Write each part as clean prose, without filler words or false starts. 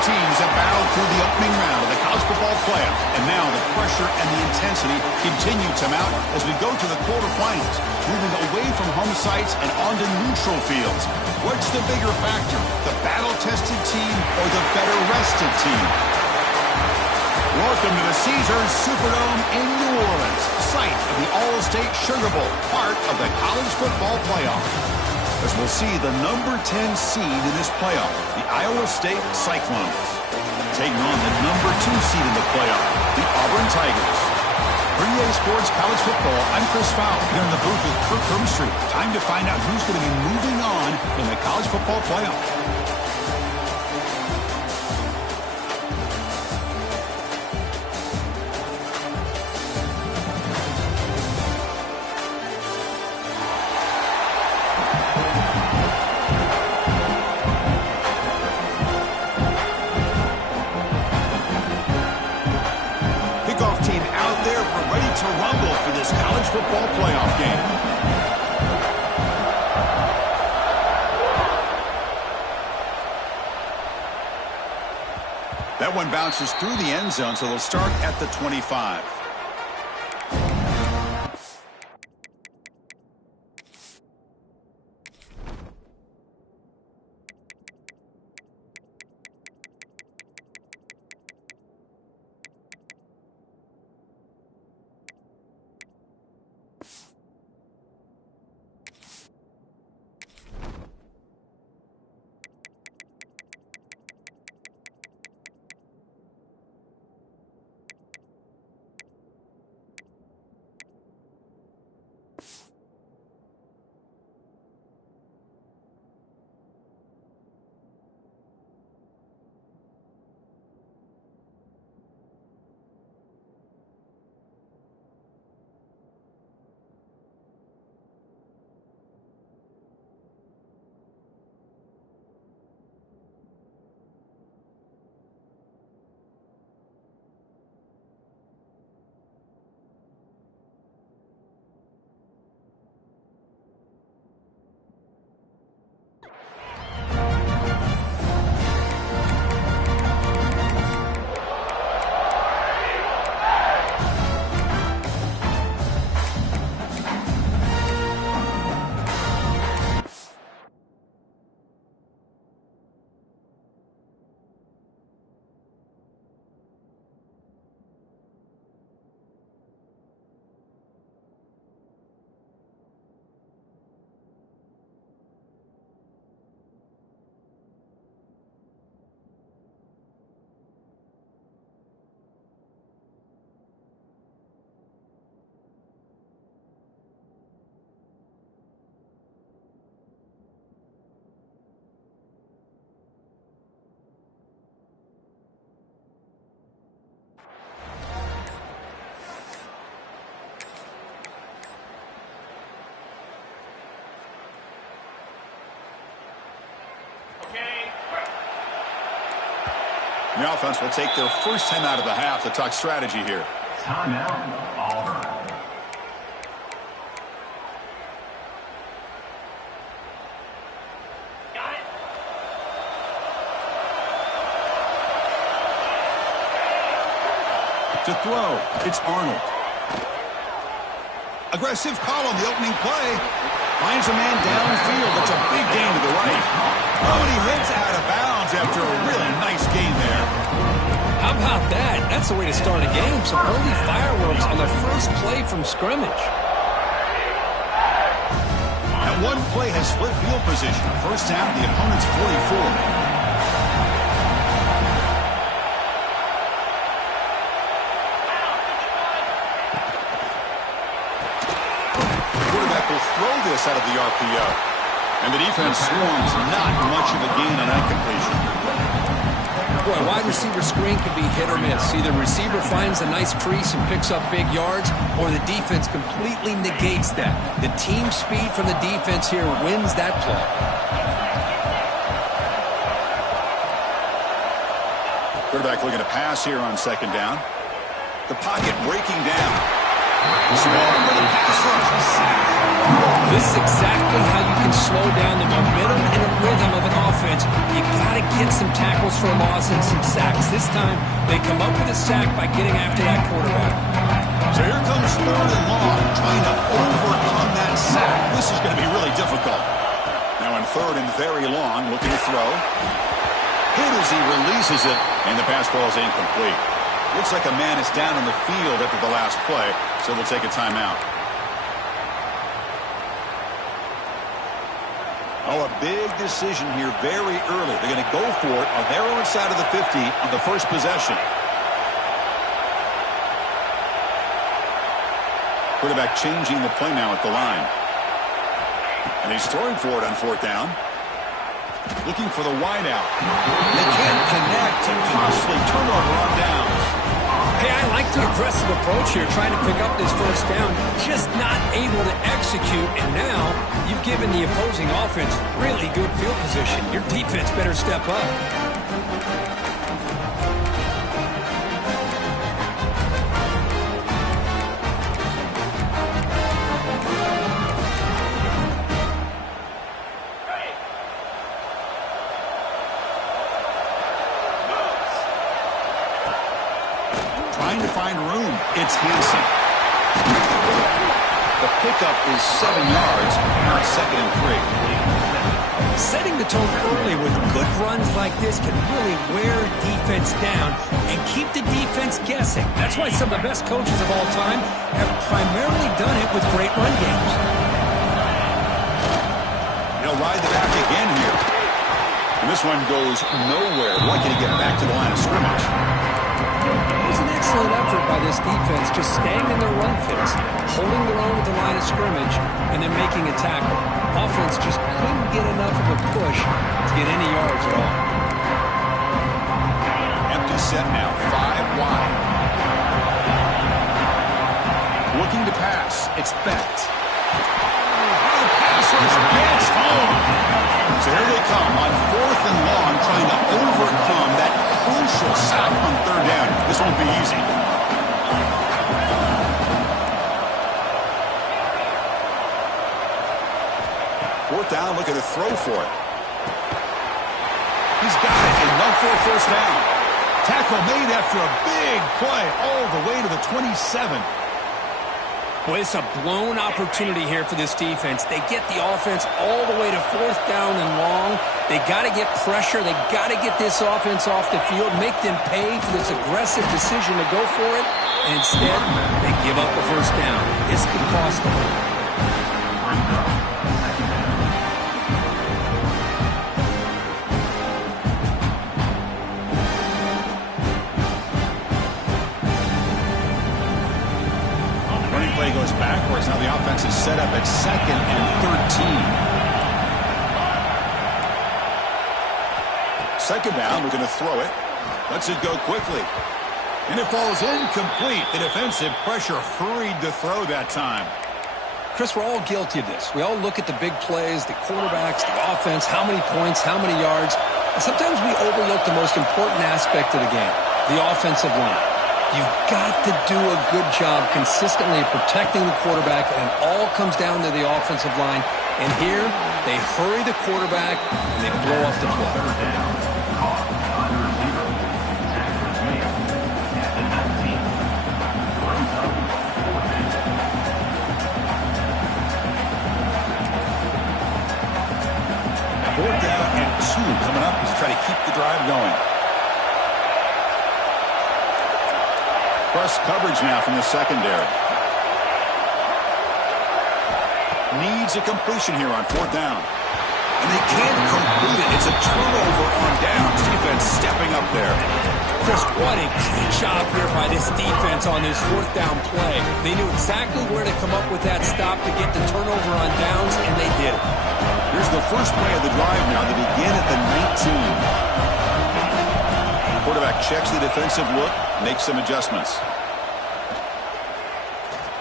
teams have battled through the opening round of the college football playoff, and now the pressure and the intensity continue to mount as we go to the quarterfinals, moving away from home sites and onto neutral fields. What's the bigger factor, the battle-tested team or the better-rested team? Welcome to the Caesars Superdome in New Orleans, site of the All-State Sugar Bowl, part of the college football playoff. As we'll see the number 10 seed in this playoff, the Iowa State Cyclones, taking on the number 2 seed in the playoff, the Auburn Tigers. For EA Sports College Football, I'm Chris Fowler here in the booth with Kirk Herbstreit. Time to find out who's going to be moving on in the college football playoff. To rumble for this college football playoff game. That one bounces through the end zone, so they'll start at the 25. The offense will take their first time out of the half to talk strategy here. Timeout, Auburn. Got it. To throw, it's Arnold. Aggressive call on the opening play. Finds a man downfield. That's a big gain to the right. Oh, and he hits out of bounds after a really nice gain there. How about that? That's the way to start a game. Some early fireworks on the first play from scrimmage. That one play has split field position. First down, the opponent's 44. Throw this out of the RPO. And the defense swarms not much of a gain on that completion. Boy, wide receiver screen can be hit or miss. Either receiver finds a nice crease and picks up big yards, or the defense completely negates that. The team speed from the defense here wins that play. Quarterback looking to pass here on second down. The pocket breaking down. Swarm with a pass rush. Sack. This is exactly how you can slow down the momentum and the rhythm of an offense. You got to get some tackles for a loss and some sacks. This time, they come up with a sack by getting after that quarterback. So here comes 3rd and long, trying to overcome that sack. This is going to be really difficult. Now in 3rd and very long, looking to throw. Hit as he releases it, and the pass ball is incomplete. Looks like a man is down in the field after the last play, so they'll take a timeout. Oh, a big decision here very early. They're going to go for it on their own side of the 50 on the first possession. Quarterback changing the play now at the line. And he's throwing for it on 4th down. Looking for the wideout. They can't connect, and costly turnover on downs. Hey, I like the aggressive approach here, trying to pick up this 1st down, just not able to execute, and now you've given the opposing offense really good field position. Your defense better step up. Trying to find room. It's Hansen. The pickup is 7 yards. Now it's 2nd and 3. Setting the tone early with good runs like this can really wear defense down and keep the defense guessing. That's why some of the best coaches of all time have primarily done it with great run games. He'll ride the back again here. And this one goes nowhere. Lucky to get back to the line of scrimmage. It was an excellent effort by this defense, just staying in their run fits, holding their own at the line of scrimmage, and then making a tackle. Offense just couldn't get enough of a push to get any yards at all. Empty set now, 5 wide. Looking to pass. It's Becht. The pass rush gets home. So here they come on 4th and long, trying to overcome that crucial sack on 3rd down. This won't be easy. Fourth down, looking to throw for it. He's got it, enough for a 1st down. Tackle made after a big play all the way to the 27. Boy, it's a blown opportunity here for this defense. They get the offense all the way to 4th down and long. They got to get pressure. They got to get this offense off the field, make them pay for this aggressive decision to go for it. And instead, they give up the 1st down. This could cost them. Play goes backwards. Now the offense is set up at 2nd and 13. 2nd down, we're going to throw it. Lets it go quickly. And it falls incomplete. The defensive pressure hurried to throw that time. Chris, we're all guilty of this. We all look at the big plays, the quarterbacks, the offense, how many points, how many yards. And sometimes we overlook the most important aspect of the game, the offensive line. You've got to do a good job consistently protecting the quarterback, and it all comes down to the offensive line. And here, they hurry the quarterback, and they blow up the play. Fourth down and 2 coming up as they try to keep the drive going. Press coverage now from the secondary. Needs a completion here on 4th down. And they can't complete it. It's a turnover on downs. Defense stepping up there. Chris, what a great job here by this defense on this 4th down play. They knew exactly where to come up with that stop to get the turnover on downs, and they did it. Here's the first play of the drive now. They begin at the 19. Quarterback checks the defensive look, makes some adjustments.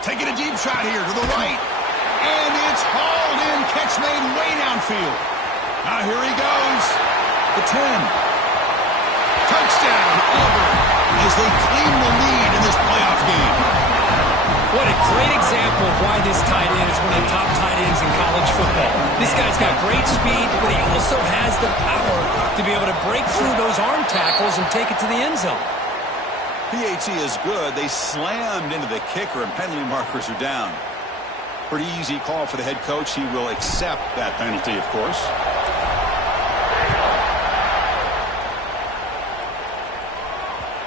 Taking a deep shot here to the right. And it's hauled in. Catch made way downfield. Now here he goes. The 10. Touchdown, Auburn, as they claim the lead in this playoff game. What a example of why this tight end is one of the top tight ends in college football. This guy's got great speed, but he also has the power to be able to break through those arm tackles and take it to the end zone. PAT is good. They slammed into the kicker, and penalty markers are down. Pretty easy call for the head coach. He will accept that penalty, of course.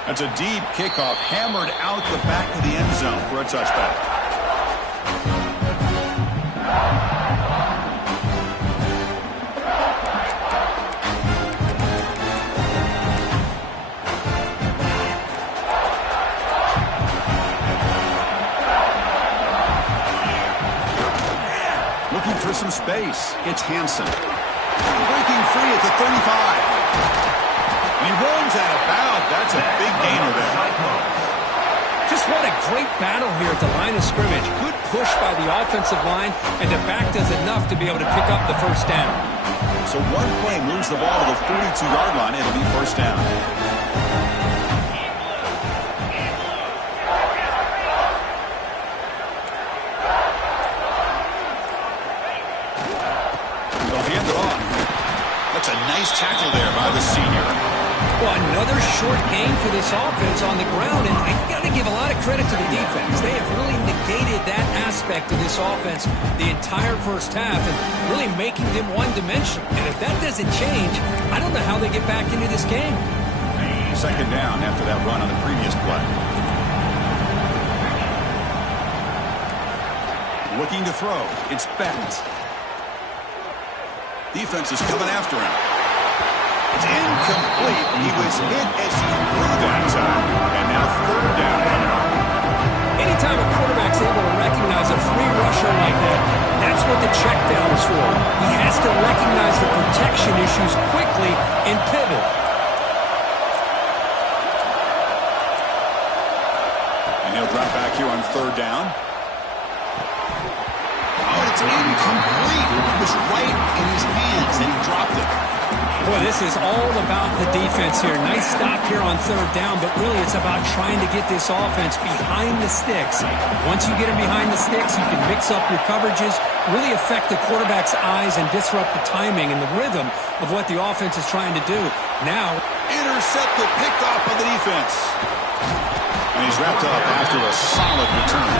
That's a deep kickoff, hammered out the back of the end zone for a touchback. Looking for some space. It's Hansen. Breaking free at the 35. And he runs out of bounds. That's a big gainer there. Just what a great battle here at the line of scrimmage. Good push by the offensive line, and the back does enough to be able to pick up the first down. So one play moves the ball to the 42-yard line. It'll be first down. They'll hand it off. That's a nice tackle there by the senior. Well, another short gain for this offense on the ground, and I got to give a lot of credit to the defense. They have really negated that aspect of this offense the entire first half and really making them one-dimensional. And if that doesn't change, I don't know how they get back into this game. Second down after that run on the previous play. Looking to throw. It's Bent. Defense is coming after him. It's incomplete. He was hit as he threw that time. And now third down coming up. Anytime a quarterback's able to recognize a free rusher like that, that's what the check down is for. He has to recognize the protection issues quickly and pivot. And he'll drop back here on third down. Oh, it's incomplete. It was right in his hands, and he dropped it. Boy, this is all about the defense here. Nice stop here on third down, but really it's about trying to get this offense behind the sticks. Once you get them behind the sticks, you can mix up your coverages, really affect the quarterback's eyes and disrupt the timing and the rhythm of what the offense is trying to do. Now, intercept the pickoff of the defense. And he's wrapped up after a solid return.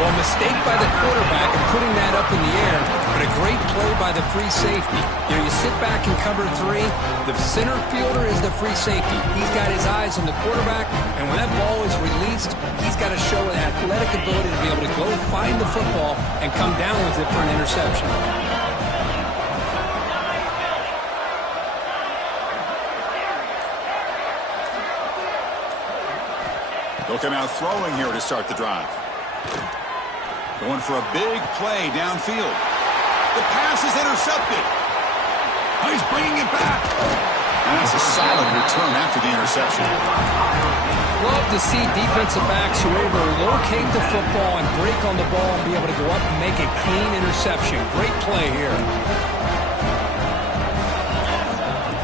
Well, mistake by the quarterback and putting that up in the air, but a great play by the free safety. You know, you sit back in cover three, the center fielder is the free safety. He's got his eyes on the quarterback, and when that ball is released, he's got to show an athletic ability to be able to go find the football and come down with it for an interception. They'll come out throwing here to start the drive. Going for a big play downfield. The pass is intercepted. Oh, he's bringing it back. And that's a solid return after the interception. Love to see defensive backs who are able to locate the football and break on the ball and be able to go up and make a clean interception. Great play here.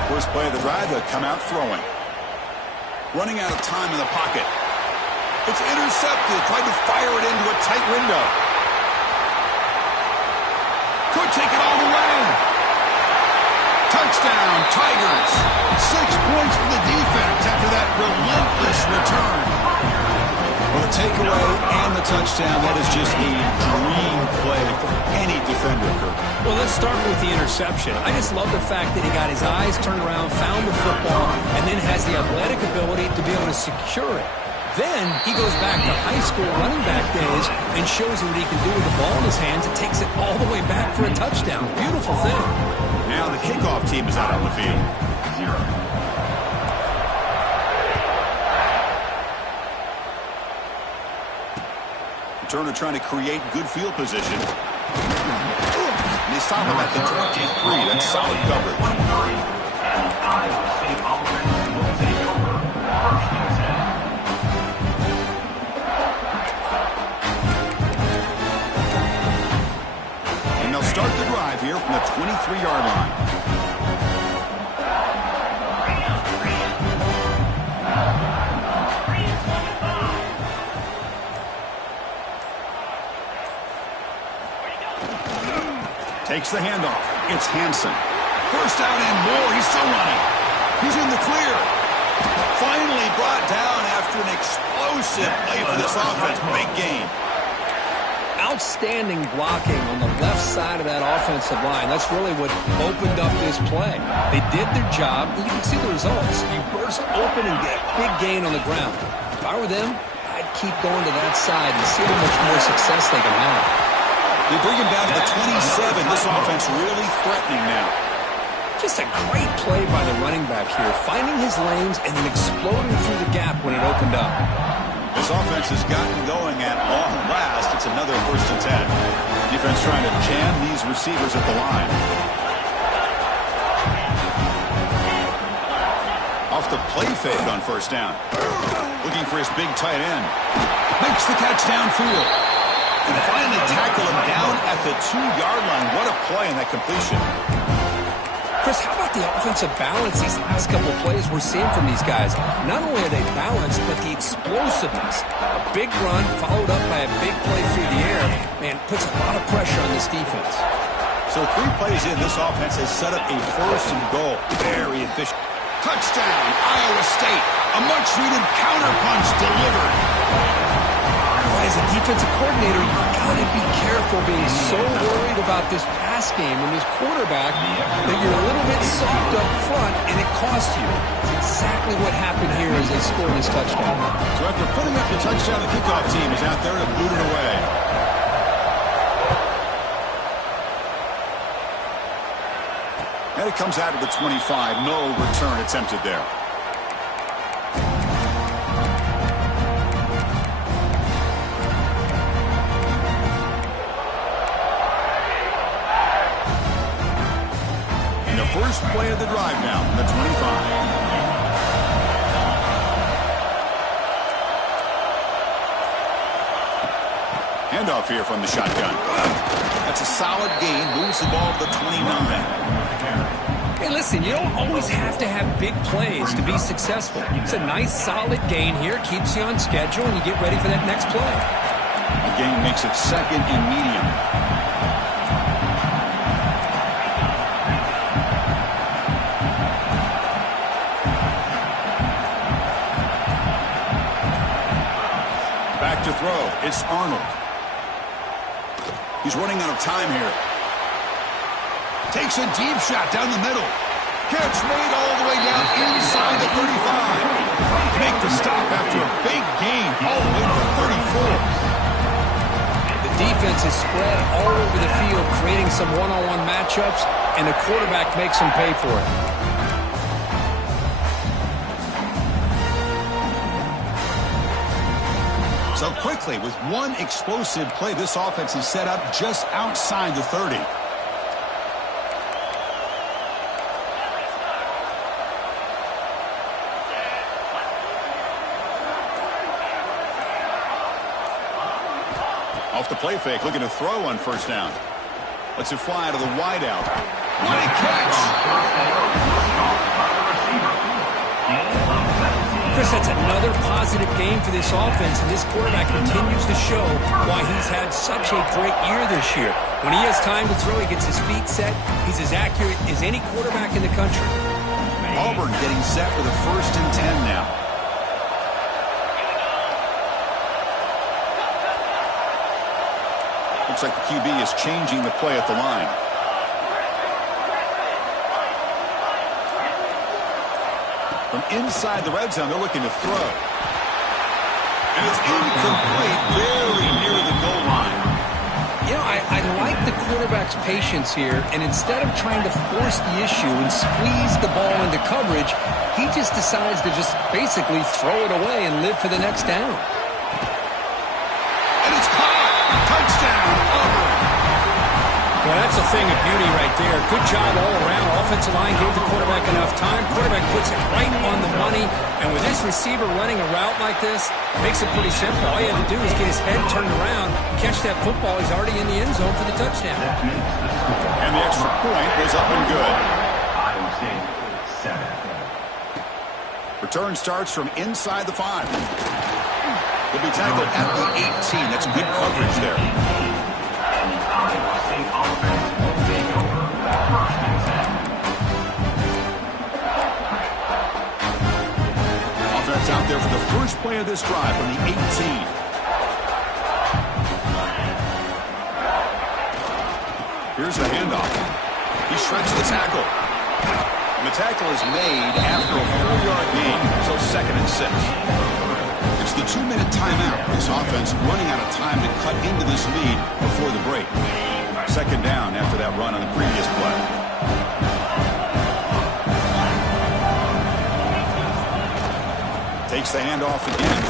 First play of the drive, they'll come out throwing. Running out of time in the pocket. It's intercepted. Tried to fire it into a tight window. Could take it all the way. Touchdown, Tigers. 6 points for the defense after that relentless return. Well, the takeaway and the touchdown, that is just a dream play for any defender, Kirk. Well, let's start with the interception. I just love the fact that he got his eyes turned around, found the football, and then has the athletic ability to be able to secure it. Then he goes back to high school running back days and shows you what he can do with the ball in his hands and takes it all the way back for a touchdown. Beautiful thing. Now the kickoff team is out on the field. Returner trying to create good field position. And they stop him at the 23. That's solid coverage. And Iowa State offense will take over. First and 10. And they'll start the drive here from the 23-yard line. Takes the handoff. It's Hansen. First down and more. He's still running. He's in the clear. Finally brought down after an explosive play for this offense. Big gain. Outstanding blocking on the left side of that offensive line. That's really what opened up this play. They did their job. You can see the results. You burst open and get a big gain on the ground. If I were them, I'd keep going to that side and see how much more success they can have. They bring him down to the 27. This offense really threatening now. Just a great play by the running back here, finding his lanes and then exploding through the gap when it opened up. This offense has gotten going at long last. It's another 1st and 10. Defense trying to jam these receivers at the line. Off the play fake on 1st down. Looking for his big tight end. Makes the catch downfield. And finally tackle him down at the 2-yard line. What a play in that completion. Chris, how about the offensive balance these last couple of plays we're seeing from these guys? Not only are they balanced, but the explosiveness. A big run followed up by a big play through the air, man, puts a lot of pressure on this defense. So 3 plays in, this offense has set up a 1st and goal. Very efficient. Touchdown, Iowa State. A much-needed counterpunch delivered. As a defensive coordinator, you've got to be careful being so worried about this pass game and this quarterback that you're a little bit soft up front and it costs you. That's exactly what happened here as they scored this touchdown. So after putting up the touchdown, the kickoff team is out there to boot it away. And it comes out of the 25. No return attempted there. First play of the drive now from the 25. Handoff here from the shotgun. That's a solid gain. Moves the ball to the 29. Hey, listen, you don't always have to have big plays to be successful. It's a nice, solid gain here. Keeps you on schedule, and you get ready for that next play. The gain makes it 2nd and medium. To throw. It's Arnold. He's running out of time here. Takes a deep shot down the middle. Catch made all the way down inside the 35. Make the stop after a big gain all the way to the 34. The defense is spread all over the field, creating some one-on-one matchups, and the quarterback makes them pay for it. So quickly, with one explosive play, this offense is set up just outside the 30. Off the play fake, looking to throw on 1st down. Lets it fly to the wideout. What a catch! Chris, that's another positive game for this offense, and this quarterback continues to show why he's had such a great year this year. When he has time to throw, he gets his feet set. He's as accurate as any quarterback in the country. Auburn getting set for the 1st and 10 now. Looks like the QB is changing the play at the line. From inside the red zone, they're looking to throw. And it's incomplete, very near the goal line. You know, I like the quarterback's patience here, and instead of trying to force the issue and squeeze the ball into coverage, he just decides to just basically throw it away and live for the next down. And it's caught! Touchdown, Auburn! Well, that's a thing of beauty right there. Good job all around. Offensive line gave the quarterback enough time. Quarterback puts it right on the money. And with this receiver running a route like this, it makes it pretty simple. All you have to do is get his head turned around, catch that football. He's already in the end zone for the touchdown. And the extra point was up and good. Iowa State 7. Return starts from inside the 5. He'll be tackled at the 18. That's good coverage there. And the Iowa State offense will take out there for the first play of this drive from the 18. Here's the handoff. He shreds the tackle. And the tackle is made after a 4-yard gain, so 2nd and 6. It's the 2-minute timeout. This offense running out of time to cut into this lead before the break. 2nd down after that run on the previous play. Takes the handoff again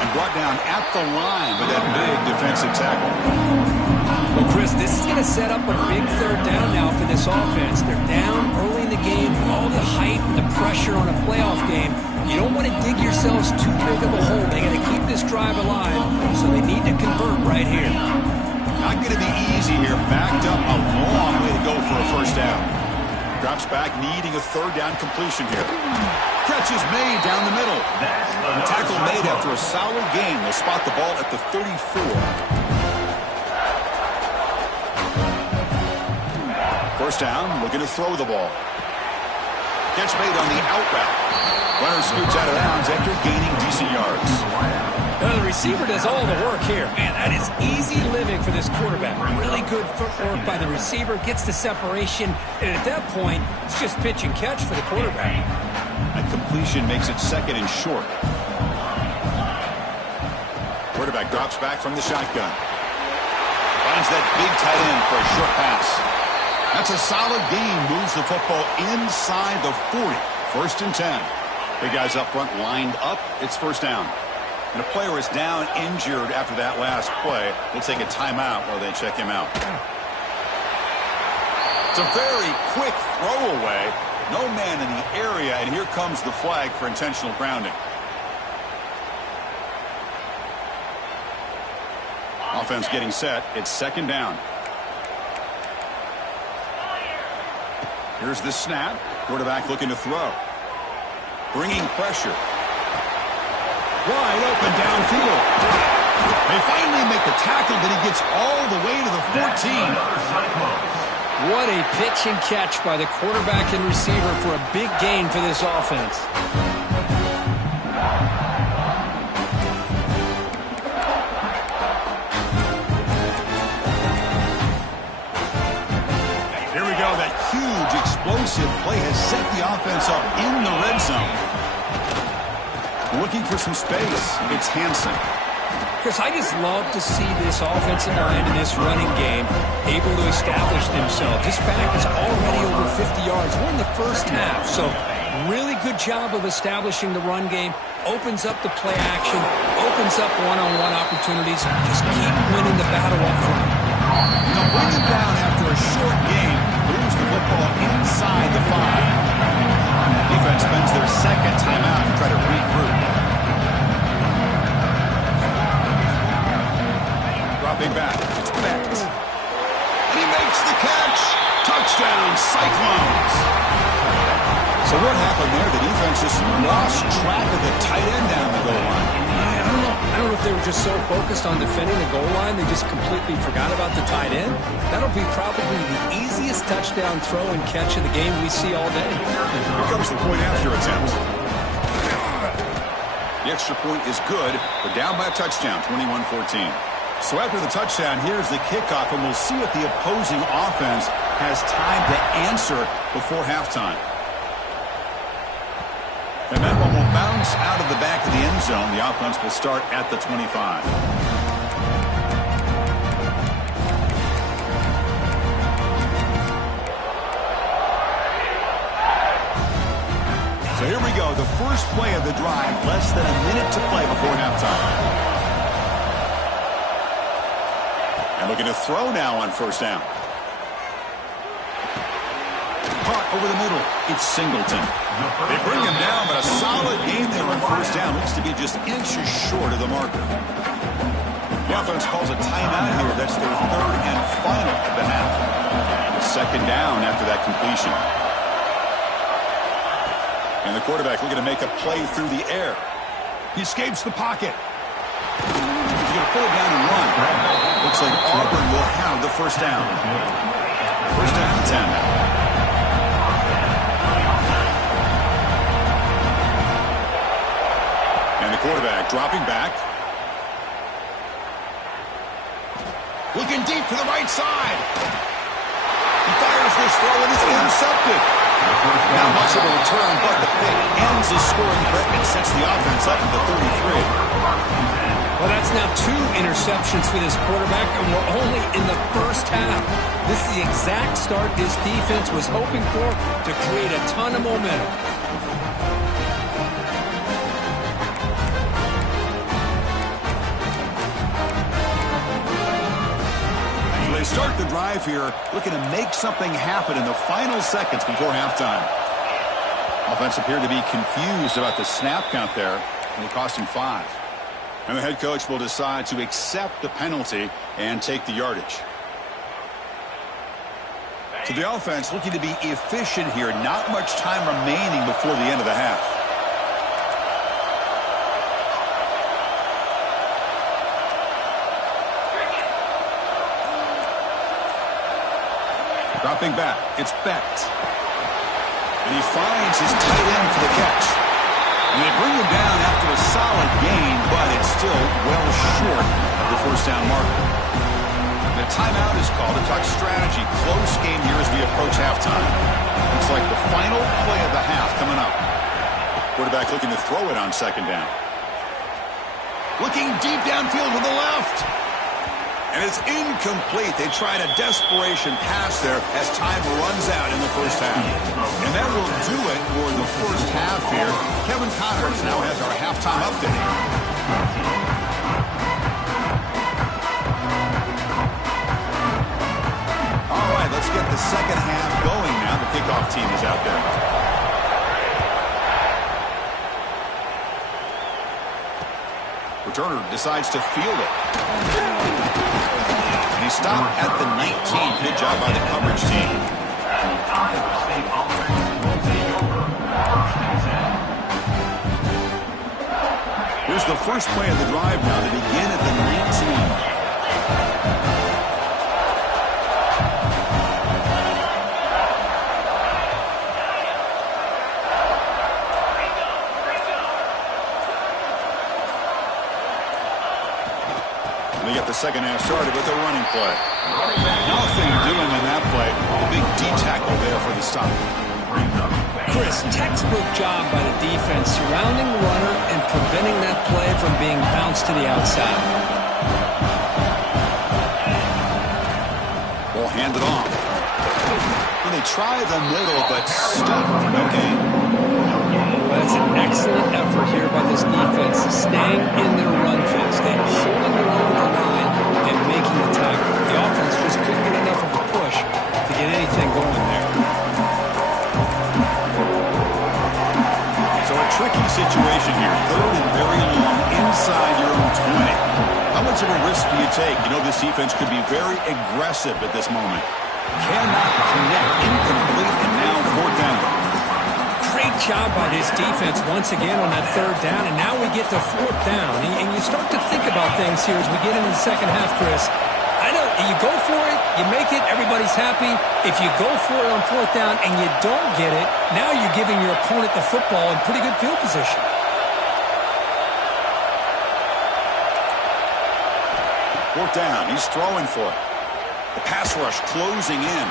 and brought down at the line with that big defensive tackle. Well, Chris, this is going to set up a big 3rd down now for this offense. They're down early in the game, all the hype and the pressure on a playoff game. You don't want to dig yourselves too big of a hole. They got to keep this drive alive, so they need to convert right here. Not going to be easy here. Backed up a long way to go for a 1st down. Drops back, needing a 3rd down completion here. Catch is made down the middle. Tackle made after a solid gain. They'll spot the ball at the 34. 1st down, looking to throw the ball. Catch made on the out route. Runner scoots out of bounds after gaining decent yards. Now the receiver does all the work here. Man, that is easy living for this quarterback. Really good footwork by the receiver, gets the separation, and at that point, it's just pitch and catch for the quarterback. That completion makes it 2nd and short. Quarterback drops back from the shotgun. Finds that big tight end for a short pass. That's a solid gain. Moves the football inside the 40. 1st and 10. Big guys up front lined up. It's 1st down. And a player is down injured after that last play. They'll take a timeout while they check him out. It's a very quick throwaway. No man in the area, and here comes the flag for intentional grounding. Offense getting set. It's 2nd down. Here's the snap. Quarterback looking to throw. Bringing pressure. Wide open downfield. They finally make the tackle, but he gets all the way to the 14. What a pitch and catch by the quarterback and receiver for a big gain for this offense. Here we go. That huge explosive play has set the offense up in the red zone. Looking for some space. It's Hansen. Chris, I just love to see this offensive line in this running game able to establish themselves. This back is already over 50 yards. We're in the 1st half, so really good job of establishing the run game. Opens up the play action, opens up one-on-one opportunities. Just keep winning the battle up front. They'll bring him down after a short game. Moves the football inside the 5. Defense spends their 2nd timeout to try to regroup. Dropping back. It's Beck. And he makes the catch. Touchdown, Cyclones. So what happened there? The defense just lost track of the tight end down the goal line. I don't know if they were just so focused on defending the goal line, they just completely forgot about the tight end. That'll be probably the easiest touchdown throw and catch of the game we see all day. Here comes the point after attempt. The extra point is good, but down by a touchdown, 21-14. So after the touchdown, here's the kickoff, and we'll see if the opposing offense has time to answer before halftime. And then one will bounce out of the back of the end zone. The offense will start at the 25. So here we go. The first play of the drive. Less than a minute to play before halftime. And looking to throw now on 1st down. Caught over the middle. It's Singleton. They bring him down, but a solid game there on 1st down. Looks to be just inches short of the marker. The offense calls a timeout here. That's their 3rd and final of the half. 2nd down after that completion. And the quarterback looking to make a play through the air. He escapes the pocket. He's going to pull it down and run. Looks like Auburn will have the 1st down. 1st down and 10. And the quarterback dropping back. Looking deep to the right side. He fires this throw and it's intercepted. Not much of a return, but the pick ends the scoring threat and sets the offense up at the 33. Well, that's now 2 interceptions for this quarterback, and we're only in the first half. This is the exact start this defense was hoping for to create a ton of momentum. They start the drive here, looking to make something happen in the final seconds before halftime. Offense appeared to be confused about the snap count there, and it cost him 5. And the head coach will decide to accept the penalty and take the yardage. So the offense looking to be efficient here. Not much time remaining before the end of the half. Dropping back, it's Becht. And he finds his tight end for the catch. And they bring him down after a solid gain, but it's still well short of the first down marker. The timeout is called to talk strategy. Close game here as we approach halftime. Looks like the final play of the half coming up. Quarterback looking to throw it on second down. Looking deep downfield to the left. And it's incomplete. They tried a desperation pass there as time runs out in the first half. And that will do it for the first half here. Kevin Connors now has our halftime update. All right, let's get the second half going now. The kickoff team is out there. Returner decides to field it. And he stopped at the 19. Good job by the coverage team. Here's the first play of the drive now to begin at the 19. They get the second half started with a running play. Nothing doing in that play. The big D tackle there for the stop. Chris, textbook job by the defense surrounding the runner and preventing that play from being bounced to the outside. Ball handed off. And they try the middle, but stuffed. No gain. Well, that's an excellent effort here by this defense, staying in their run fix, staying holding their own the line and making the tackle. The offense just couldn't get enough of a push to get anything going there. So a tricky situation here. Third and very long inside your own 20. How much of a risk do you take? You know this defense could be very aggressive at this moment. Cannot connect, incomplete, and now 4th down. Great job by this defense once again on that 3rd down, and now we get to 4th down. And you start to think about things here as we get into the second half, Chris. I know you go for it, you make it, everybody's happy. If you go for it on 4th down and you don't get it, now you're giving your opponent the football in pretty good field position. Fourth down, he's throwing for it. The pass rush closing in.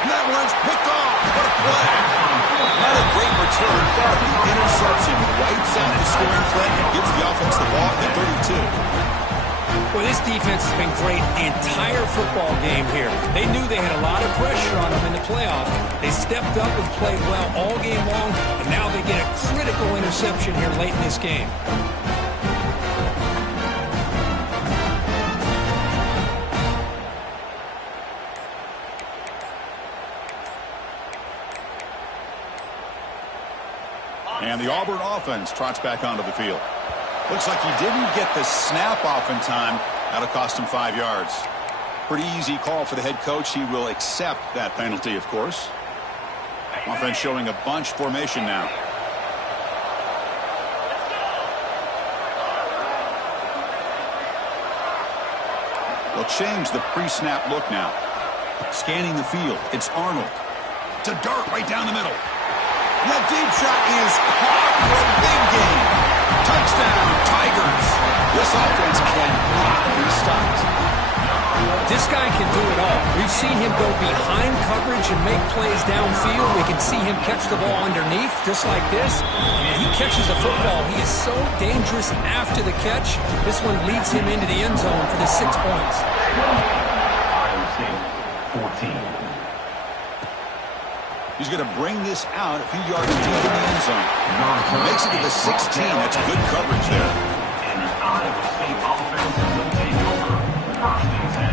And that one's picked off. What a play. Not a great return, but the interception wipes out the scoring threat and gives the offense the ball at 32. Well, this defense has been great the entire football game here. They knew they had a lot of pressure on them in the playoffs. They stepped up and played well all game long, and now they get a critical interception here late in this game. And the Auburn offense trots back onto the field. Looks like he didn't get the snap off in time. That'll cost him 5 yards. Pretty easy call for the head coach. He will accept that penalty, of course. Offense showing a bunch formation now. They'll change the pre-snap look now. Scanning the field. It's Arnold. To dart right down the middle. That deep shot is caught for a big gain. This offense cannot be stopped. This guy can do it all. We've seen him go behind coverage and make plays downfield. We can see him catch the ball underneath, just like this. And he catches the football. He is so dangerous after the catch. This one leads him into the end zone for the 6 points. Iowa State, 14. He's going to bring this out a few yards deep in the end zone. Makes it to the 16. That's good coverage there. And the Iowa State offense will take over. First and 10.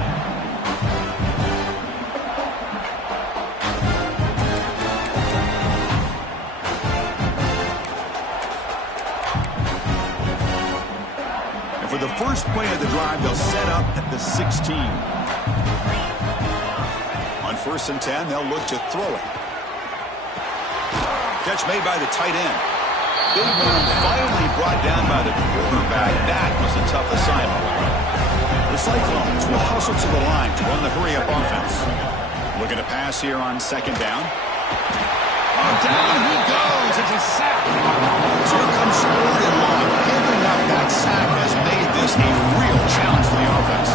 And for the first play of the drive, they'll set up at the 16. On 1st and 10, they'll look to throw it. Catch made by the tight end. Big man finally brought down by the quarterback. That was a tough assignment. The Cyclones will hustle to the line to run the hurry-up offense. Looking to pass here on 2nd down. Oh, down he goes. It's a sack. So here comes third and long. Giving up that sack has made this a real challenge for the offense.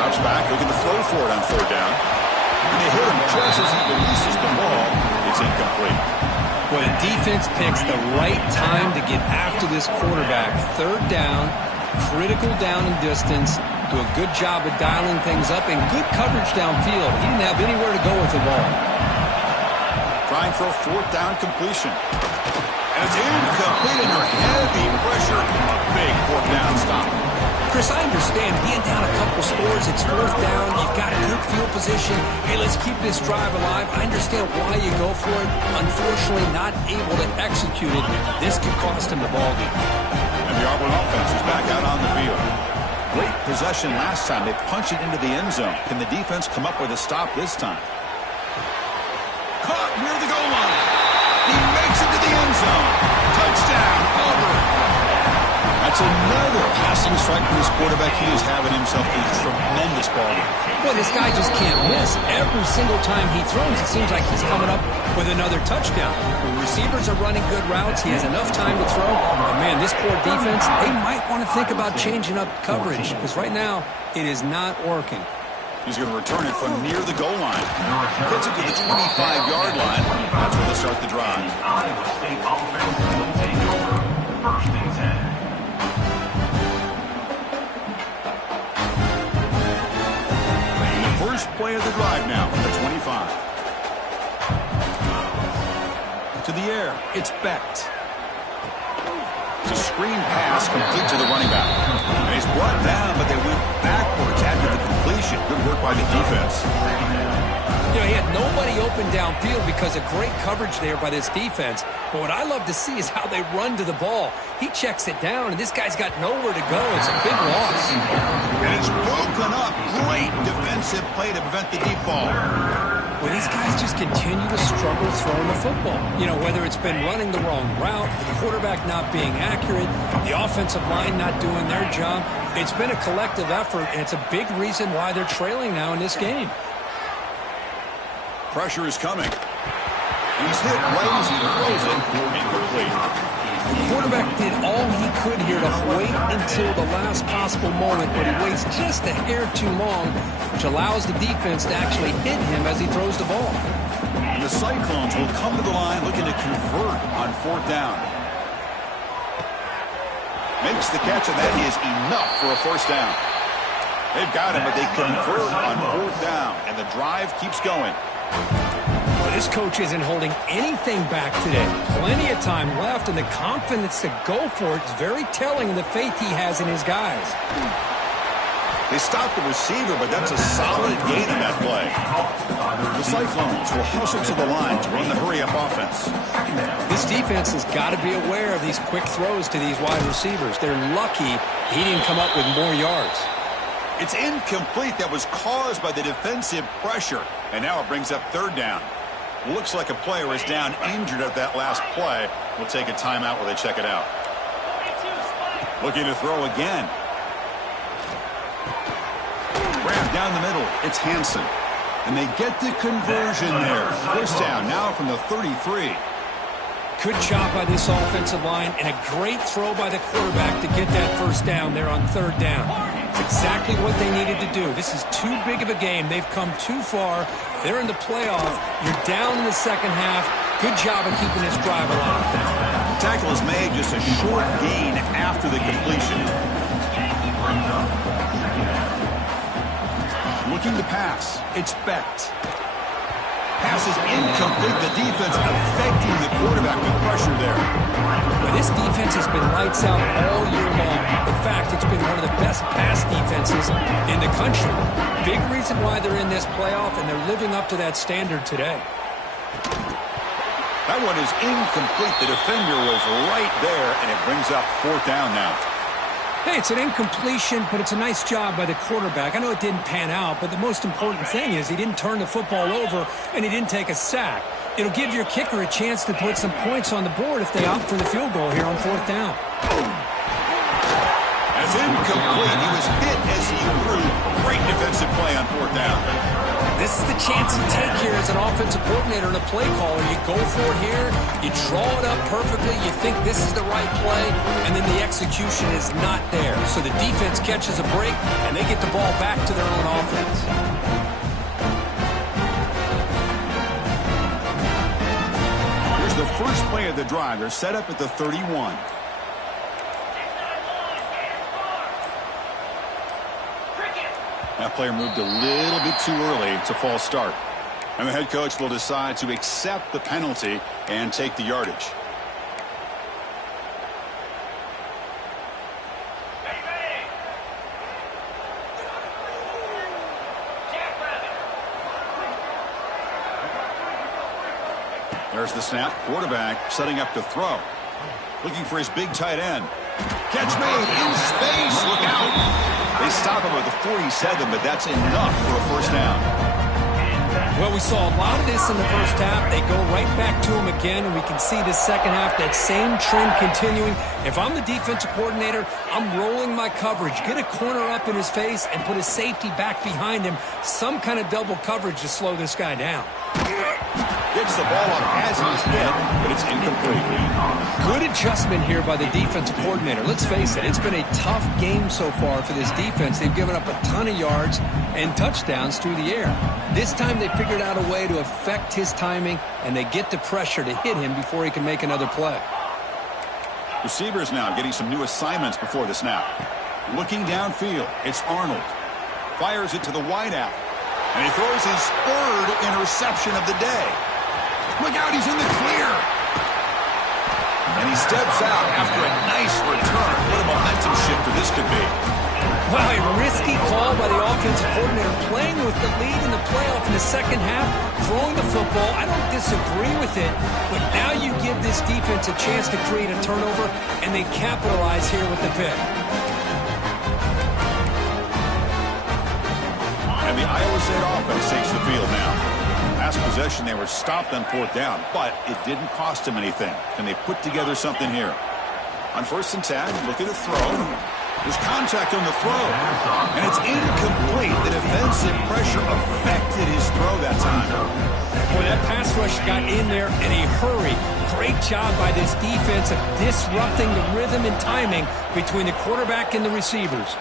Drops back, looking to throw for it on 3rd down. And they hit him just as he releases the ball. It's incomplete. Well, the defense picks the right time to get after this quarterback. 3rd down, critical down and distance. Do a good job of dialing things up and good coverage downfield. He didn't have anywhere to go with the ball. Trying for a 4th down completion. And it's incomplete under heavy pressure. A big 4th down stop. Chris, I understand being down a couple scores, it's 4th down, you've got a good field position. Hey, let's keep this drive alive. I understand why you go for it. Unfortunately, not able to execute it. This could cost him the ball game. And the Auburn offense is back out on the field. Great possession last time. They punch it into the end zone. Can the defense come up with a stop this time? Caught near the goal line. He makes it to the end zone. Touchdown, Auburn. That's another passing strike for this quarterback. He is having himself a tremendous ball game. Well, this guy just can't miss. Every single time he throws, it seems like he's coming up with another touchdown. The receivers are running good routes. He has enough time to throw. And, man, this poor defense, they might want to think about changing up coverage because right now it is not working. He's going to return it from near the goal line. Gets it to the 25-yard line. That's where they start the drive. Iowa State offense will take over. First and 10. First play of the drive now from the 25. To the air, it's Becht. It's a screen pass complete to the running back. And he's brought down, but they went backwards after the completion. Good work by the defense. You know, he had nobody open downfield because of great coverage there by this defense. But what I love to see is how they run to the ball. He checks it down, and this guy's got nowhere to go. It's a big loss. And it's broken up. Great defensive play to prevent the deep ball. Well, these guys just continue to struggle throwing the football. You know, whether it's been running the wrong route, the quarterback not being accurate, the offensive line not doing their job. It's been a collective effort, and it's a big reason why they're trailing now in this game. Pressure is coming. He's hit right as he throws it. Incomplete. The quarterback did all he could here to wait until the last possible moment, but he waits just a hair too long, which allows the defense to actually hit him as he throws the ball. And the Cyclones will come to the line looking to convert on 4th down. Makes the catch, and that is enough for a 1st down. They've got him, but they convert on 4th down, and the drive keeps going. Well, this coach isn't holding anything back today. Plenty of time left, and the confidence to go for it is very telling of the faith he has in his guys. They stopped the receiver, but that's a solid gain in that play. The Cyclones will hustle to the line to run the hurry-up offense. This defense has got to be aware of these quick throws to these wide receivers. They're lucky he didn't come up with more yards. It's incomplete. That was caused by the defensive pressure. And now it brings up 3rd down. Looks like a player is down injured at that last play. We'll take a timeout while they check it out. Looking to throw again. Grab down the middle. It's Hansen. And they get the conversion there. 1st down now from the 33. Good job by this offensive line, and a great throw by the quarterback to get that first down there on third down. It's exactly what they needed to do. This is too big of a game. They've come too far. They're in the playoff. You're down in the second half. Good job of keeping this drive alive. The tackle is made, just a short gain after the completion. Looking to pass. It's Becht. Pass is incomplete. The defense affecting the quarterback with pressure there. Well, this defense has been lights out all year long. In fact, it's been one of the best pass defenses in the country. Big reason why they're in this playoff, and they're living up to that standard today. That one is incomplete. The defender was right there, and it brings up fourth down now. Hey, it's an incompletion, but it's a nice job by the quarterback. I know it didn't pan out, but the most important thing is he didn't turn the football over, and he didn't take a sack. It'll give your kicker a chance to put some points on the board if they opt for the field goal here on fourth down. That's incomplete. He was hit as he threw. Great defensive play on fourth down. This is the chance you take here as an offensive coordinator and a play caller. You go for it here, you draw it up perfectly, you think this is the right play, and then the execution is not there. So the defense catches a break, and they get the ball back to their own offense. Here's the first play of the drive. They're set up at the 31. That player moved a little bit too early. It's a false start. And the head coach will decide to accept the penalty and take the yardage. There's the snap. Quarterback setting up to throw. Looking for his big tight end. Catch made in space. Look out. They stop him at the 47, but that's enough for a first down. Well, we saw a lot of this in the first half. They go right back to him again, and we can see the second half, that same trend continuing. If I'm the defensive coordinator, I'm rolling my coverage. Get a corner up in his face and put a safety back behind him. Some kind of double coverage to slow this guy down. Gets the ball up as he's hit, but it's incomplete. Good adjustment here by the defensive coordinator. Let's face it, it's been a tough game so far for this defense. They've given up a ton of yards and touchdowns through the air. This time they figured out a way to affect his timing, and they get the pressure to hit him before he can make another play. Receivers now getting some new assignments before the snap. Looking downfield, it's Arnold. Fires it to the wideout. And he throws his third interception of the day. Look out, he's in the clear. And he steps out after a nice return. What a momentum shifter this could be. Wow, a risky call by the offensive coordinator, playing with the lead in the playoff in the second half, throwing the football. I don't disagree with it, but now you give this defense a chance to create a turnover, and they capitalize here with the pick. And the Iowa State offense takes the field now. Last possession, they were stopped on fourth down, but it didn't cost them anything. And they put together something here. On 1st and 10, look at the throw. There's contact on the throw. And it's incomplete. The defensive pressure affected his throw that time. Boy, that pass rush got in there in a hurry. Great job by this defense of disrupting the rhythm and timing between the quarterback and the receivers.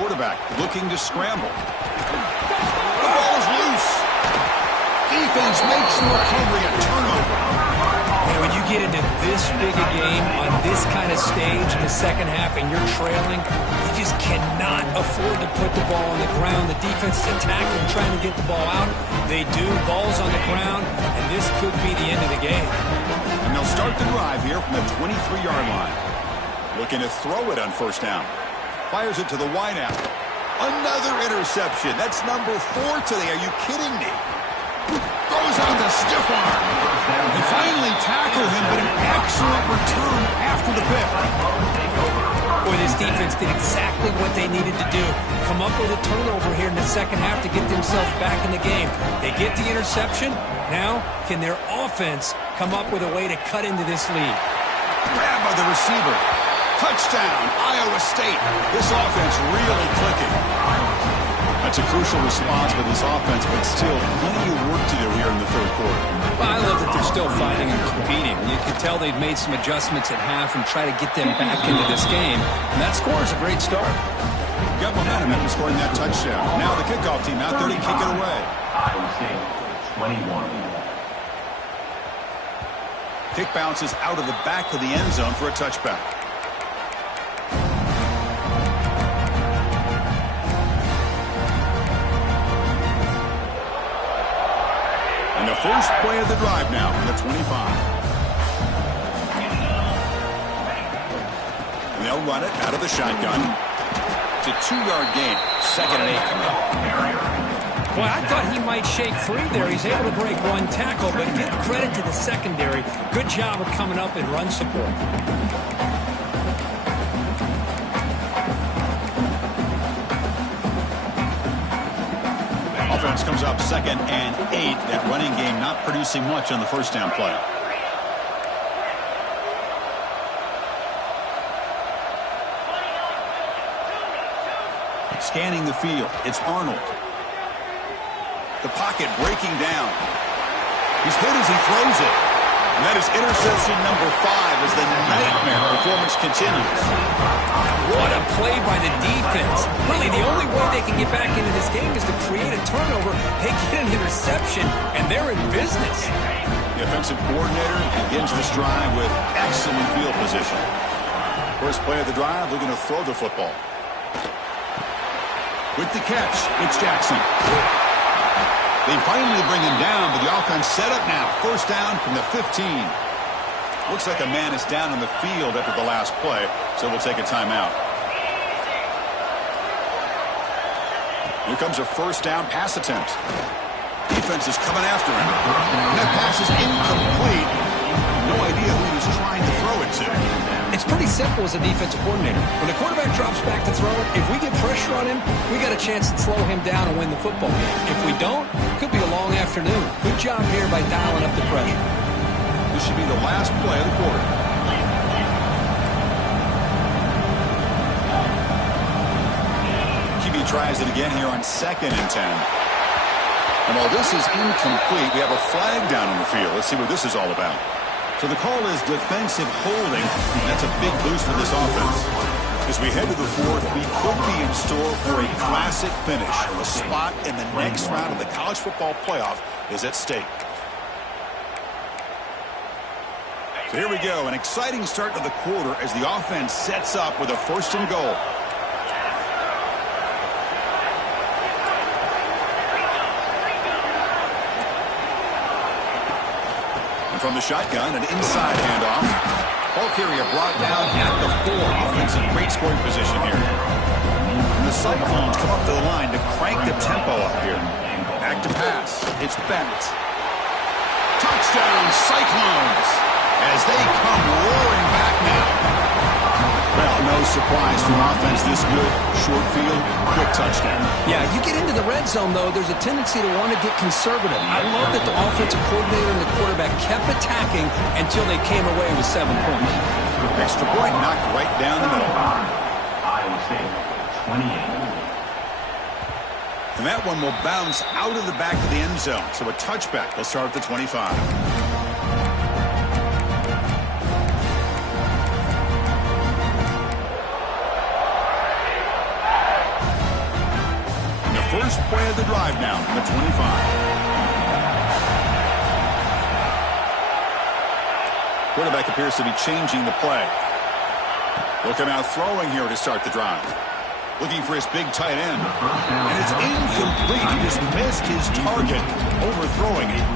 Quarterback looking to scramble. The ball is loose. Defense makes the recovery a turnover. And when you get into this big a game on this kind of stage in the second half and you're trailing, you just cannot afford to put the ball on the ground. The defense is attacking, trying to get the ball out. They do. Ball's on the ground, and this could be the end of the game. And they'll start the drive here from the 23-yard line. Looking to throw it on first down. Fires it to the wideout. Another interception. That's number 4 today. Are you kidding me? Throws on the stiff arm. They finally tackle him, but an excellent return after the pick. Boy, this defense did exactly what they needed to do. Come up with a turnover here in the second half to get themselves back in the game. They get the interception. Now, can their offense come up with a way to cut into this lead? Grab by the receiver. Touchdown, Iowa State. This offense really clicking. That's a crucial response by this offense, but still plenty of work to do here in the third quarter. Well, I love that they're still fighting and competing. You can tell they've made some adjustments at half and try to get them back into this game. And that score is a great start. Got momentum after scoring that touchdown. Now the kickoff team out there to kick it away. Iowa State, 21. Kick bounces out of the back of the end zone for a touchback. And the first play of the drive now from the 25. And they'll run it out of the shotgun. It's a 2-yard gain. 2nd and 8 coming up. Boy, I thought he might shake free there. He's able to break one tackle, but give credit to the secondary. Good job of coming up and run support. Offense comes up 2nd and 8. That running game not producing much on the first down play. Scanning the field, it's Arnold. The pocket breaking down. He's hit as he throws it. And that is interception number 5 as the nightmare performance continues. What a play by the defense. Really, the only way they can get back into this game is to create a turnover. They get an interception, and they're in business. The offensive coordinator begins this drive with excellent field position. First play of the drive, looking to throw the football. With the catch, it's Jackson. They finally bring him down, but the offense set up now. First down from the 15. Looks like a man is down on the field after the last play, so we'll take a timeout. Here comes a first down pass attempt. Defense is coming after him. And that pass is incomplete. No idea who he was trying to throw it to. It's pretty simple as a defensive coordinator. When the quarterback drops back to throw, if we get pressure on him, we got a chance to slow him down and win the football game. If we don't, it could be a long afternoon. Good job here by dialing up the pressure. This should be the last play of the quarter. QB tries it again here on 2nd and 10. And while this is incomplete, we have a flag down in the field. Let's see what this is all about. So the call is defensive holding. That's a big boost for this offense. As we head to the fourth, we could be in store for a classic finish. A spot in the next round of the college football playoff is at stake. So here we go, an exciting start to the quarter as the offense sets up with a 1st and goal. From the shotgun, an inside handoff. Ball carrier brought down at the 4. Offense in great scoring position here. And the Cyclones come up to the line to crank the tempo up here. Back to pass. It's Bennett. Touchdown, Cyclones, as they come roaring back now. Well, no surprise from offense this good. Short field, quick touchdown. Yeah, you get into the red zone, though, there's a tendency to want to get conservative. I love that the offensive coordinator and the quarterback kept attacking until they came away with 7 points. Extra point knocked right down the middle. Iowa State, 28. And that one will bounce out of the back of the end zone. So a touchback. They'll start at the 25. First play of the drive now from the 25. Quarterback appears to be changing the play. Will come out throwing here to start the drive. Looking for his big tight end. And it's incomplete. He just missed his target, overthrowing it.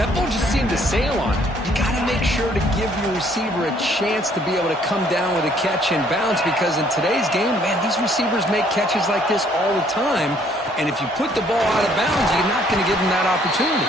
That ball just seemed to sail on it. You got to make sure to give your receiver a chance to be able to come down with a catch and bounce, because in today's game, man, these receivers make catches like this all the time. And if you put the ball out of bounds, you're not going to give them that opportunity.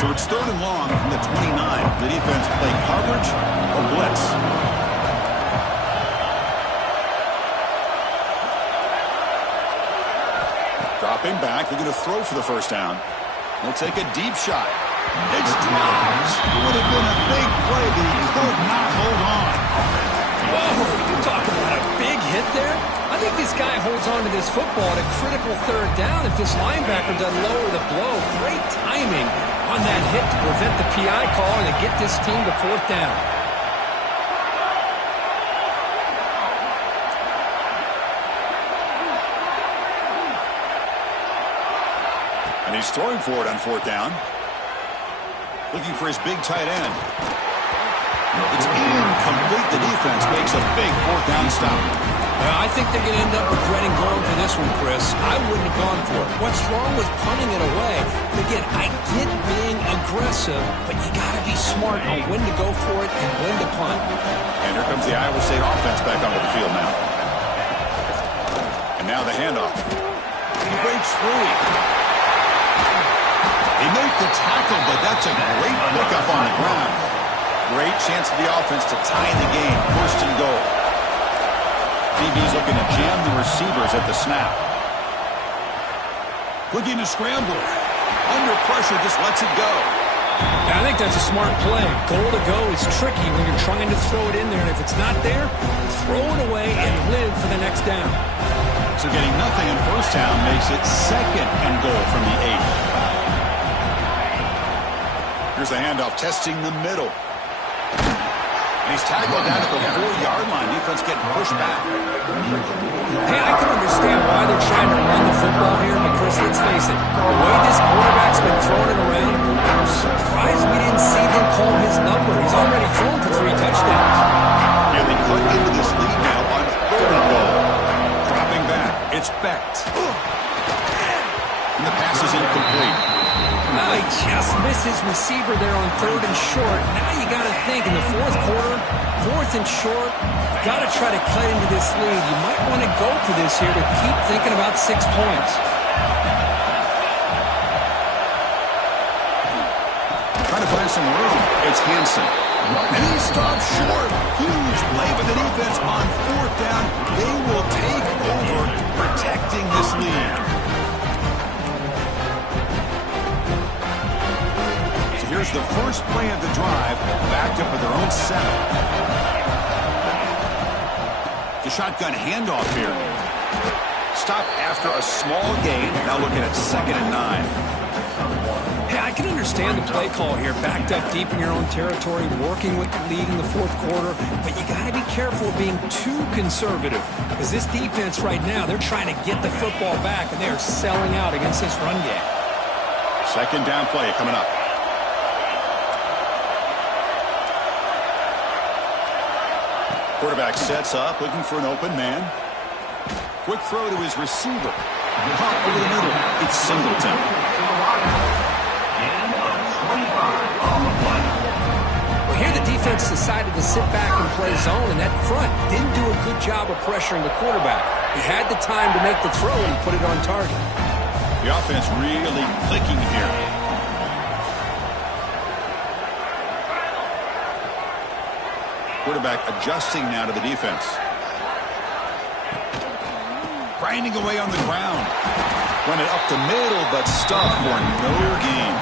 So it's 3rd and long from the 29. The defense play coverage or blitz. Dropping back, they're going to throw for the first down. They'll take a deep shot. It's dropped. It would have been a big play, but he could not hold on. Whoa, you talk about a big hit there. I think this guy holds on to this football at a critical third down if this linebacker doesn't lower the blow. Great timing on that hit to prevent the PI call and to get this team to fourth down. And he's throwing for it on fourth down. Looking for his big tight end. It's incomplete. The defense makes a big fourth down stop. Well, I think they're going to end up regretting going for this one, Chris. I wouldn't have gone for it. What's wrong with punting it away? Again, I get being aggressive, but you got to be smart on when to go for it and when to punt. And here comes the Iowa State offense back onto the field now. And now the handoff. He breaks free. They make the tackle, but that's a great pickup on the ground. Great chance for the offense to tie the game. First and goal. DB's looking to jam the receivers at the snap. Looking to scramble. Under pressure, just lets it go. I think that's a smart play. Goal to go is tricky when you're trying to throw it in there. And if it's not there, throw it away and live for the next down. So getting nothing in first down makes it second and goal from the 8. Here's the handoff, testing the middle. And he's tackled down at the 4-yard line. Defense getting pushed back. Hey, I can understand why they're trying to run the football here, but Chris, let's face it, the way this quarterback's been throwing it around, I'm surprised we didn't see them call his number. He's already thrown for 3 touchdowns. And they cut into this lead now on third and goal. Dropping back, it's Becht. And the pass is incomplete. Now he just missed his receiver there on third and short. Now you got to think in the fourth quarter, fourth and short, you got to try to cut into this lead. You might want to go for this here to keep thinking about 6 points. Trying to find some room. It's Hansen. And he stops short. Huge play by the defense on fourth down. They will take over, protecting this lead. Here's the first play of the drive, backed up with their own 7. The shotgun handoff here. Stop after a small gain. Now looking at 2nd and 9. Hey, I can understand the play call here. Backed up deep in your own territory, working with the lead in the fourth quarter. But you got to be careful of being too conservative. Because this defense right now, they're trying to get the football back, and they are selling out against this run game. Second down play coming up. Quarterback sets up, looking for an open man. Quick throw to his receiver. Caught over the middle. It's Singleton. Well, here the defense decided to sit back and play zone, and that front didn't do a good job of pressuring the quarterback. He had the time to make the throw and put it on target. The offense really clicking here. Quarterback adjusting now to the defense. Grinding away on the ground. Run it up the middle, but stuffed for no gain.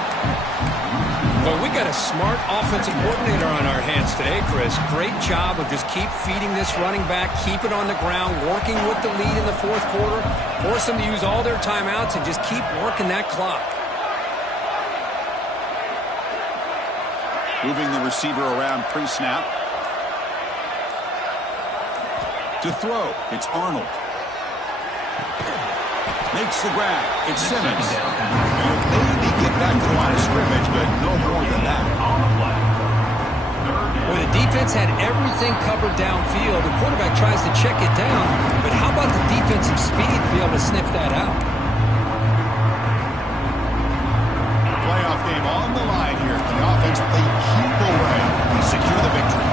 Well, we got a smart offensive coordinator on our hands today, Chris. Great job of just keep feeding this running back, keep it on the ground, working with the lead in the fourth quarter, force them to use all their timeouts, and just keep working that clock. Moving the receiver around pre-snap. To throw, it's Arnold. Makes the grab, it's Simmons. Maybe get back to the line of scrimmage, but no more than that. Well, the defense had everything covered downfield. The quarterback tries to check it down, but how about the defensive speed to be able to sniff that out? Playoff game on the line here. The offense played keep away and secure the victory.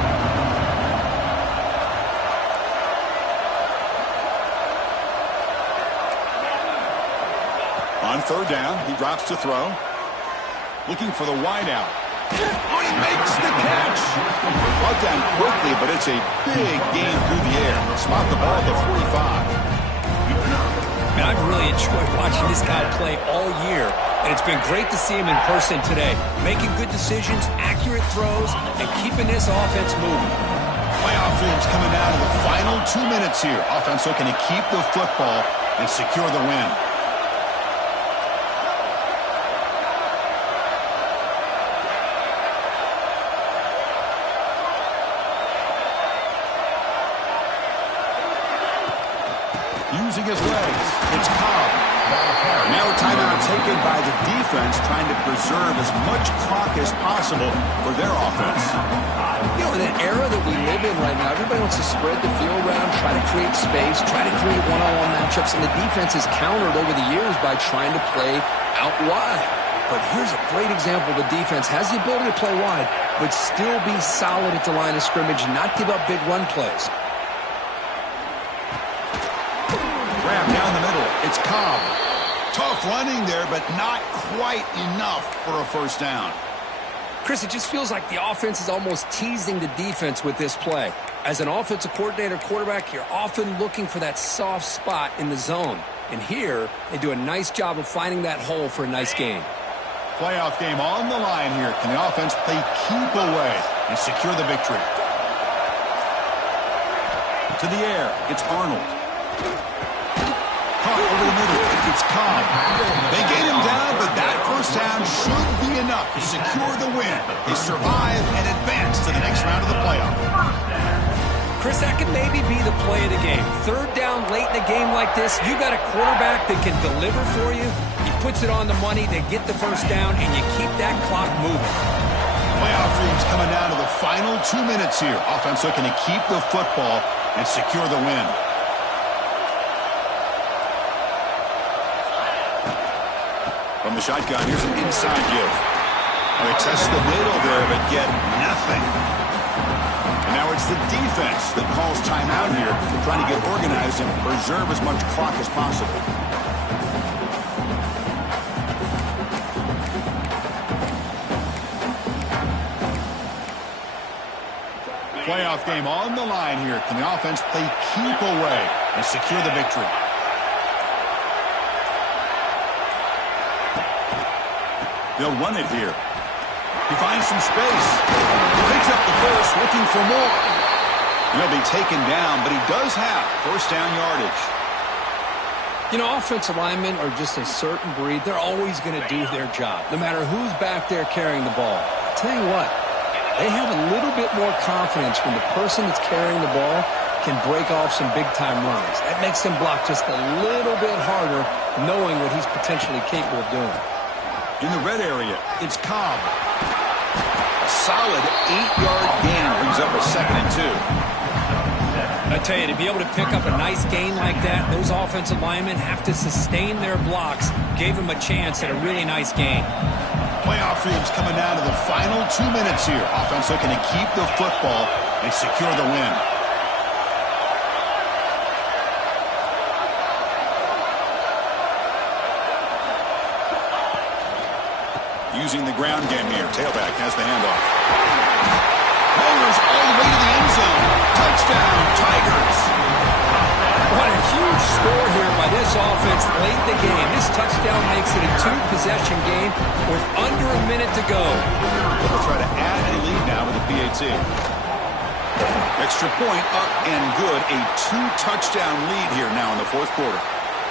On third down, he drops to throw. Looking for the wideout. Oh, he makes the catch. Brought down quickly, but it's a big gain through the air. Spot the ball at the 45. Man, I've really enjoyed watching this guy play all year, and it's been great to see him in person today, making good decisions, accurate throws, and keeping this offense moving. Playoff dreams coming down to the final 2 minutes here. Offense looking to keep the football and secure the win. Using his legs, it's Cobb. Now a timeout taken by the defense, trying to preserve as much clock as possible for their offense. You know, in an era that we live in right now, everybody wants to spread the field around, try to create space, try to create one-on-one matchups, and the defense has countered over the years by trying to play out wide. But here's a great example. The defense has the ability to play wide, but still be solid at the line of scrimmage and not give up big run plays. Grab down the middle. It's Cobb. Tough running there, but not quite enough for a first down. Chris, it just feels like the offense is almost teasing the defense with this play. As an offensive coordinator, quarterback, you're often looking for that soft spot in the zone. And here, they do a nice job of finding that hole for a nice gain. Playoff game on the line here. Can the offense play keep away and secure the victory? To the air, it's Arnold. Caught over the middle, it's Cobb. They get him down, but that first down should be enough to secure the win. They survive and advance to the next round of the playoff. Chris, that could maybe be the play of the game. Third down late in a game like this, you got a quarterback that can deliver for you. He puts it on the money, they get the first down, and you keep that clock moving. Playoff dreams coming down to the final 2 minutes here. Offense looking to keep the football and secure the win. From the shotgun, here's an inside give. They test the middle there, but get nothing. And now it's the defense that calls timeout here, trying to get organized and preserve as much clock as possible. Playoff game on the line here. Can the offense play keep away and secure the victory? They'll run it here. He finds some space. He picks up the first, looking for more. He'll be taken down, but he does have first down yardage. You know, offensive linemen are just a certain breed. They're always going to do their job, no matter who's back there carrying the ball. I'll tell you what, they have a little bit more confidence when the person that's carrying the ball can break off some big-time runs. That makes them block just a little bit harder, knowing what he's potentially capable of doing. In the red area, it's Cobb. A solid 8-yard gain brings up a 2nd and 2. I tell you, to be able to pick up a nice gain like that, those offensive linemen have to sustain their blocks. Gave them a chance at a really nice gain. Playoff dreams coming down to the final 2 minutes here. Offense looking to keep the football and secure the win. Using the ground game here. Tailback has the handoff. Motors all the way to the end zone. Touchdown, Tigers. What a huge score here by this offense late in the game. This touchdown makes it a 2-possession game with under a minute to go. They'll try to add a lead now with a PAT. Extra point up and good. A 2-touchdown lead here now in the 4th quarter.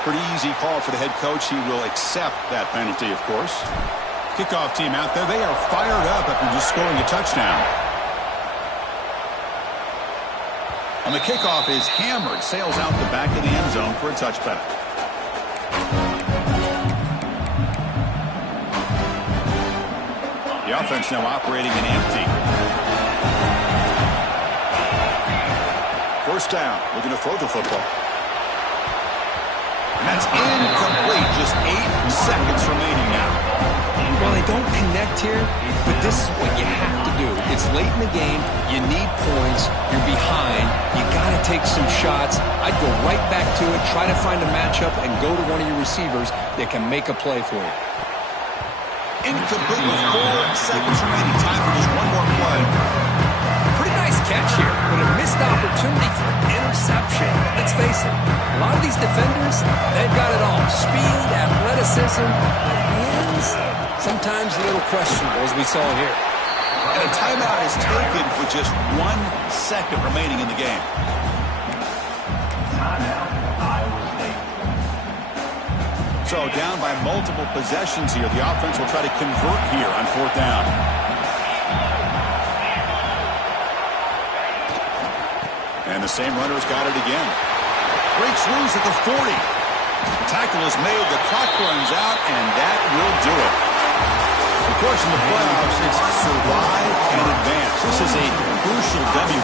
Pretty easy call for the head coach. He will accept that penalty, of course. Kickoff team out there. They are fired up after just scoring a touchdown. And the kickoff is hammered. Sails out the back of the end zone for a touchback. The offense now operating in empty. First down. Looking to throw the football. And that's incomplete. Just 8 seconds remaining now. Well, they don't connect here, but this is what you have to do. It's late in the game. You need points. You're behind. You got to take some shots. I'd go right back to it, try to find a matchup, and go to one of your receivers that can make a play for you. Incomplete with 4 seconds remaining. Time for just one more play. Pretty nice catch here, but a missed opportunity for an interception. Let's face it, A lot of these defenders, they've got it all. Speed, athleticism, but hands, sometimes a little questionable, as we saw here. And a timeout is taken with just 1 second remaining in the game. Timeout, Iowa State. So down by multiple possessions here. The offense will try to convert here on 4th down. And the same runner's got it again. Breaks loose at the 40. The tackle is made. The clock runs out, and that will do it. Of course, in the playoffs, it's survive and advance. This is a crucial W